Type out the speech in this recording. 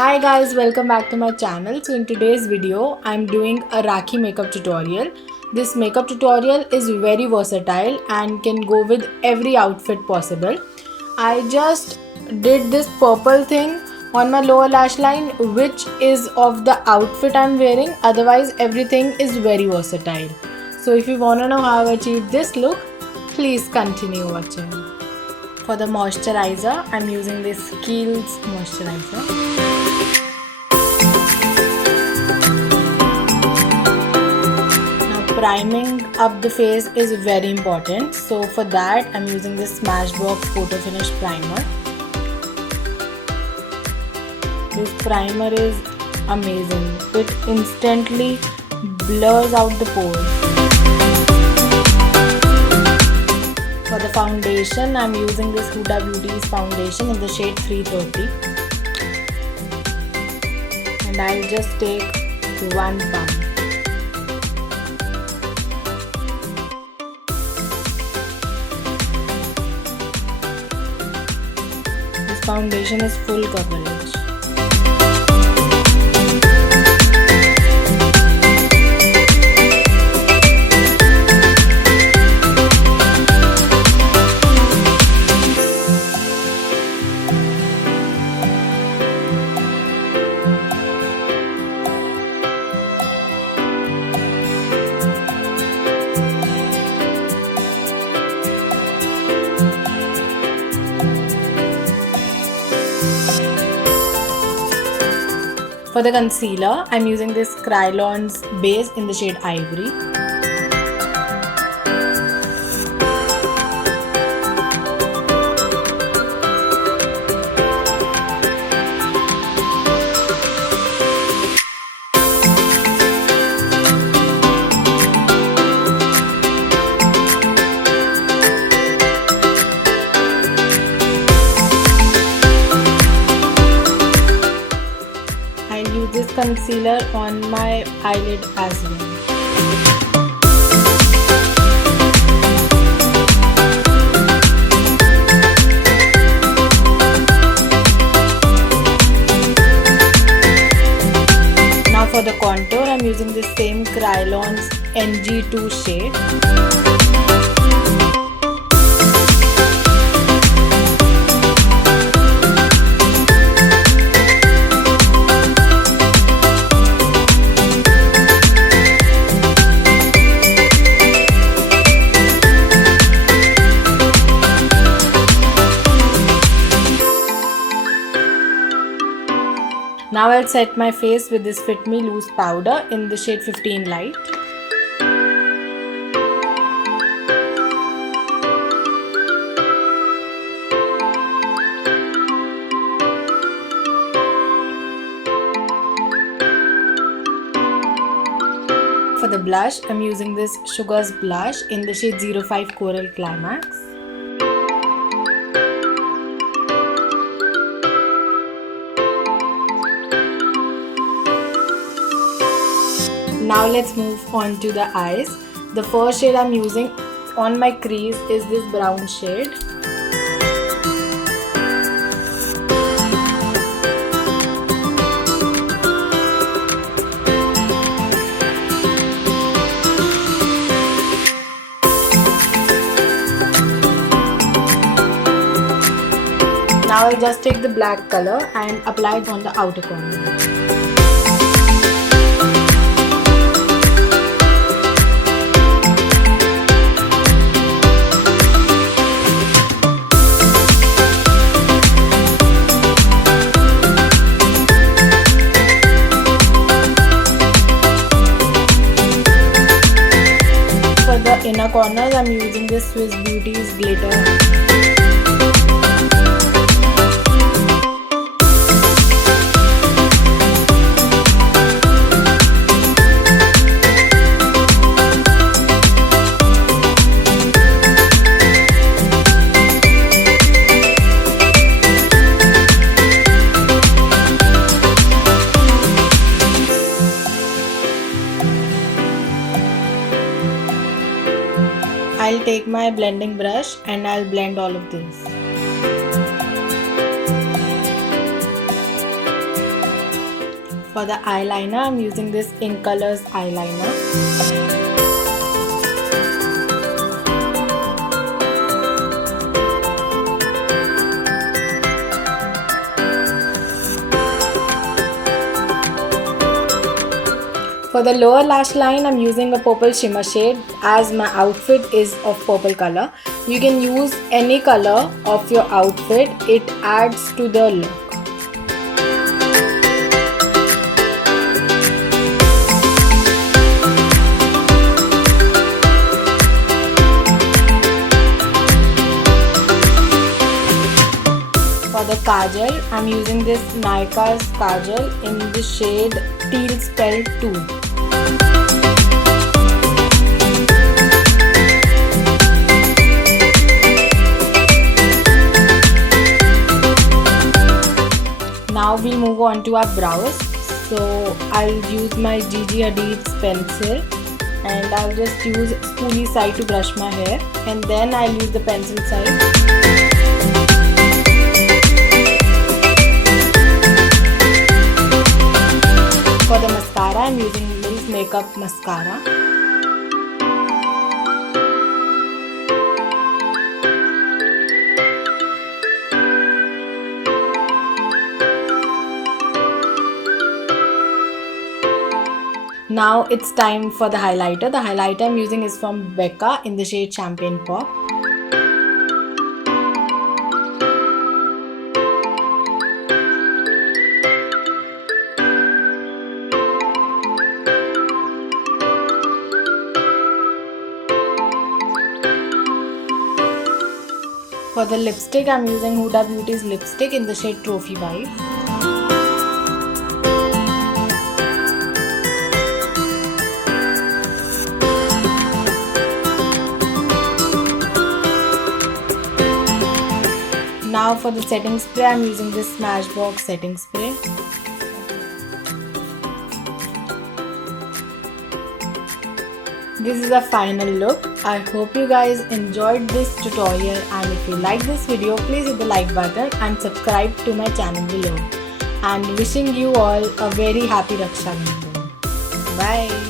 Hi guys, welcome back to my channel. So in today's video, I'm doing a Rakhi makeup tutorial. This makeup tutorial is very versatile and can go with every outfit possible. I just did this purple thing on my lower lash line, which is of the outfit I'm wearing. Otherwise, everything is very versatile. So if you want to know how I achieved this look, please continue watching. For the moisturizer, I'm using this Kiehl's moisturizer. Priming up the face is very important, so for that I'm using this Smashbox Photo Finish primer. This primer is amazing. It instantly blurs out the pores. For the foundation, I'm using this Huda Beauty's foundation in the shade 330, and I'll just take one pump. Foundation is full coverage. For the concealer, I'm using this Kraylon's base in the shade Ivory. I'll use this concealer on my eyelid as well. Now for the contour, I'm using the same Kraylon's NG2 shade. Now I'll set my face with this Fit Me Loose powder in the shade 15 Light. For the blush, I'm using this Sugar's blush in the shade 05 Coral Climax. Now let's move on to the eyes. The first shade I'm using on my crease is this brown shade. Now I'll just take the black color and apply it on the outer corner. Inner corners, I'm using this Swiss Beauty's glitter. I'll take my blending brush and I'll blend all of this. For the eyeliner, I'm using this Ink Colors eyeliner. For the lower lash line, I'm using a purple shimmer shade as my outfit is of purple color. You can use any color of your outfit, it adds to the look. For the kajal, I'm using this Nykaa's kajal in the shade Teal Spell 2. Now we'll move on to our brows. So I'll use my Gigi Hadid's pencil and I'll just use spoolie side to brush my hair, and then I'll use the pencil side. For the mascara, I'm using Milk Makeup Mascara. Now it's time for the highlighter. The highlighter I'm using is from Becca in the shade Champagne Pop. For the lipstick, I'm using Huda Beauty's lipstick in the shade Trophy Wife. Now for the setting spray, I'm using this Smashbox setting spray. This is the final look. I hope you guys enjoyed this tutorial, and if you like this video, please hit the like button and subscribe to my channel below. And wishing you all a very happy Rakshabandhan. Bye.